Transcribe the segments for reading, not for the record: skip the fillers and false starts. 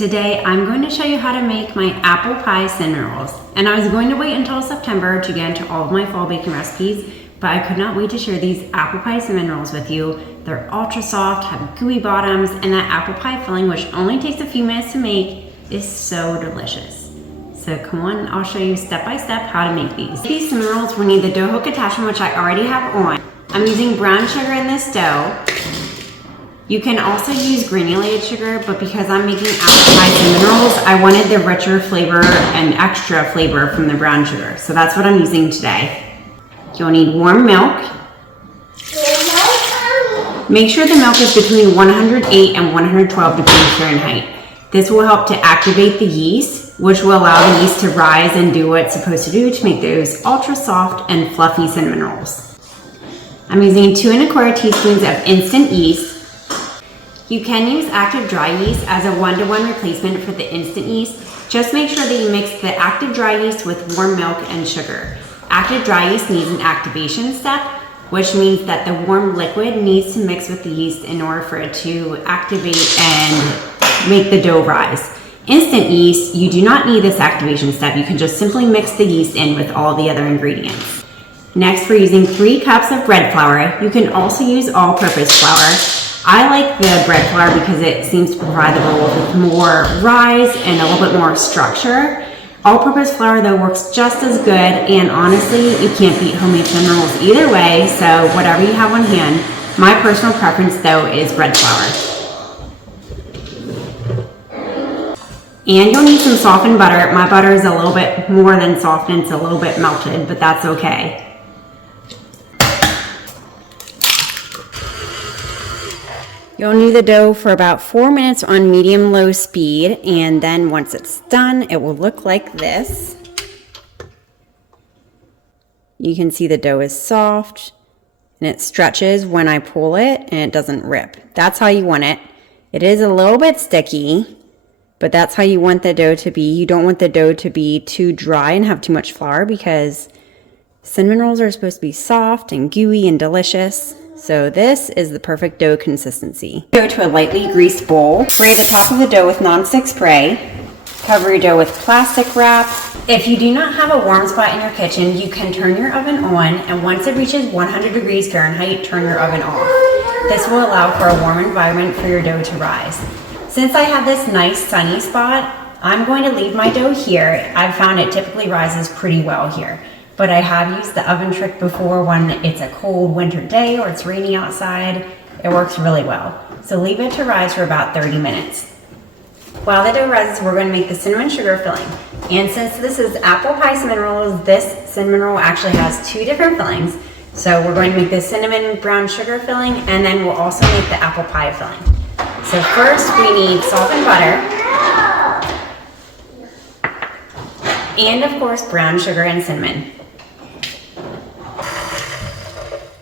Today I'm going to show you how to make my apple pie cinnamon rolls. And I was going to wait until September to get into all of my fall baking recipes, but I could not wait to share these apple pie cinnamon rolls with you. They're ultra soft, have gooey bottoms, and that apple pie filling, which only takes a few minutes to make, is so delicious. So come on, I'll show you step by step how to make these. These cinnamon rolls, we need the dough hook attachment, which I already have on. I'm using brown sugar in this dough. You can also use granulated sugar, but because I'm making apple pie cinnamon rolls, I wanted the richer flavor and extra flavor from the brown sugar. So that's what I'm using today. You'll need warm milk. Make sure the milk is between 108 and 112 degrees Fahrenheit. This will help to activate the yeast, which will allow the yeast to rise and do what it's supposed to do to make those ultra soft and fluffy cinnamon rolls. I'm using 2 1/4 teaspoons of instant yeast. You can use active dry yeast as a 1-to-1 replacement for the instant yeast. Just make sure that you mix the active dry yeast with warm milk and sugar. Active dry yeast needs an activation step, which means that the warm liquid needs to mix with the yeast in order for it to activate and make the dough rise. Instant yeast, you do not need this activation step. You can just simply mix the yeast in with all the other ingredients. Next, we're using 3 cups of bread flour. You can also use all-purpose flour. I like the bread flour because it seems to provide the roll with more rise and a little bit more structure. All-purpose flour though works just as good, and honestly, you can't beat homemade cinnamon rolls either way, so whatever you have on hand. My personal preference though is bread flour. And you'll need some softened butter. My butter is a little bit more than softened, it's a little bit melted, but that's okay. You'll knead the dough for about 4 minutes on medium-low speed, and then once it's done, it will look like this. You can see the dough is soft, and it stretches when I pull it, and it doesn't rip. That's how you want it. It is a little bit sticky, but that's how you want the dough to be. You don't want the dough to be too dry and have too much flour, because cinnamon rolls are supposed to be soft and gooey and delicious. So this is the perfect dough consistency. Go to a lightly greased bowl. Spray the top of the dough with nonstick spray. Cover your dough with plastic wrap. If you do not have a warm spot in your kitchen, you can turn your oven on, and once it reaches 100 degrees Fahrenheit, turn your oven off. This will allow for a warm environment for your dough to rise. Since I have this nice sunny spot, I'm going to leave my dough here. I've found it typically rises pretty well here. But I have used the oven trick before when it's a cold winter day or it's rainy outside. It works really well. So leave it to rise for about 30 minutes. While the dough rises, we're going to make the cinnamon sugar filling. And since this is apple pie cinnamon rolls, this cinnamon roll actually has 2 different fillings. So we're going to make the cinnamon brown sugar filling, and then we'll also make the apple pie filling. So first we need softened butter. And of course, brown sugar and cinnamon.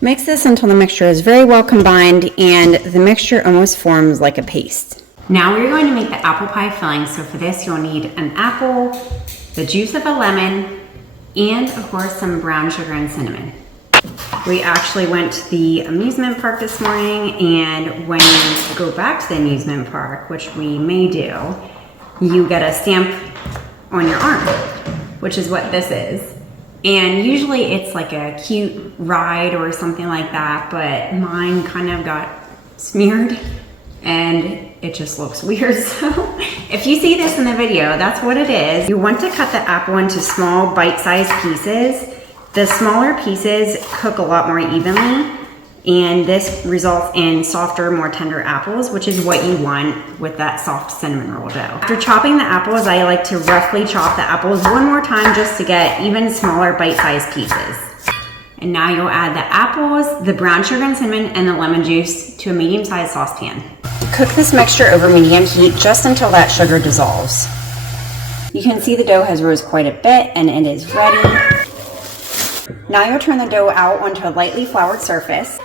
Mix this until the mixture is very well combined and the mixture almost forms like a paste. Now we're going to make the apple pie filling. So for this, you'll need an apple, the juice of a lemon, and of course some brown sugar and cinnamon. We actually went to the amusement park this morning, and when you go back to the amusement park, which we may do, you get a stamp on your arm, which is what this is. And usually it's like a cute ride or something like that, but mine kind of got smeared and it just looks weird. So if you see this in the video, that's what it is. You want to cut the apple into small bite-sized pieces. The smaller pieces cook a lot more evenly, and this results in softer, more tender apples, which is what you want with that soft cinnamon roll dough. After chopping the apples, I like to roughly chop the apples one more time just to get even smaller bite-sized pieces. And now you'll add the apples, the brown sugar and cinnamon, and the lemon juice to a medium-sized saucepan. Cook this mixture over medium heat just until that sugar dissolves. You can see the dough has rose quite a bit and it is ready. Now you'll turn the dough out onto a lightly floured surface.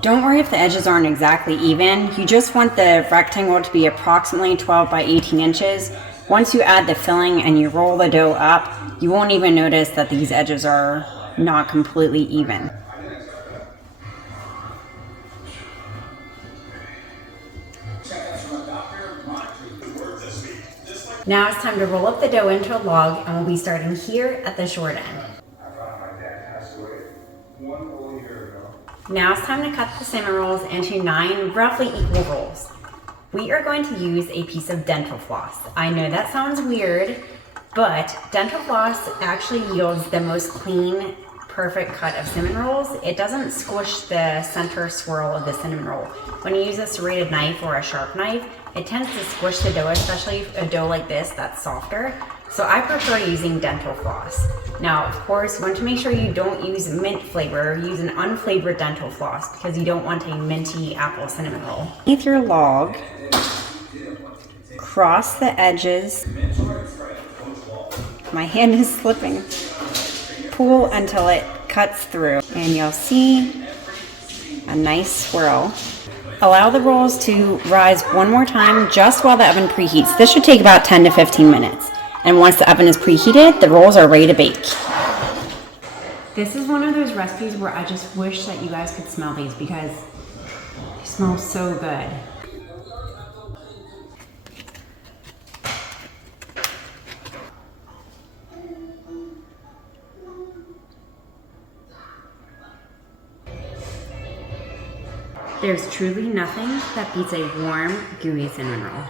Don't worry if the edges aren't exactly even. You just want the rectangle to be approximately 12 by 18 inches. Once you add the filling and you roll the dough up, you won't even notice that these edges are not completely even. Now it's time to roll up the dough into a log, and we'll be starting here at the short end. Now it's time to cut the cinnamon rolls into 9 roughly equal rolls. We are going to use a piece of dental floss. I know that sounds weird, but dental floss actually yields the most clean, perfect cut of cinnamon rolls. It doesn't squish the center swirl of the cinnamon roll. When you use a serrated knife or a sharp knife, it tends to squish the dough, especially a dough like this that's softer. So I prefer using dental floss. Now, of course, you want to make sure you don't use mint flavor. Use an unflavored dental floss because you don't want a minty apple cinnamon roll. Underneath your log, cross the edges. My hand is slipping. Pull until it cuts through, and you'll see a nice swirl. Allow the rolls to rise one more time just while the oven preheats. This should take about 10 to 15 minutes. And once the oven is preheated, the rolls are ready to bake. This is one of those recipes where I just wish that you guys could smell these because they smell so good. There's truly nothing that beats a warm, gooey cinnamon roll.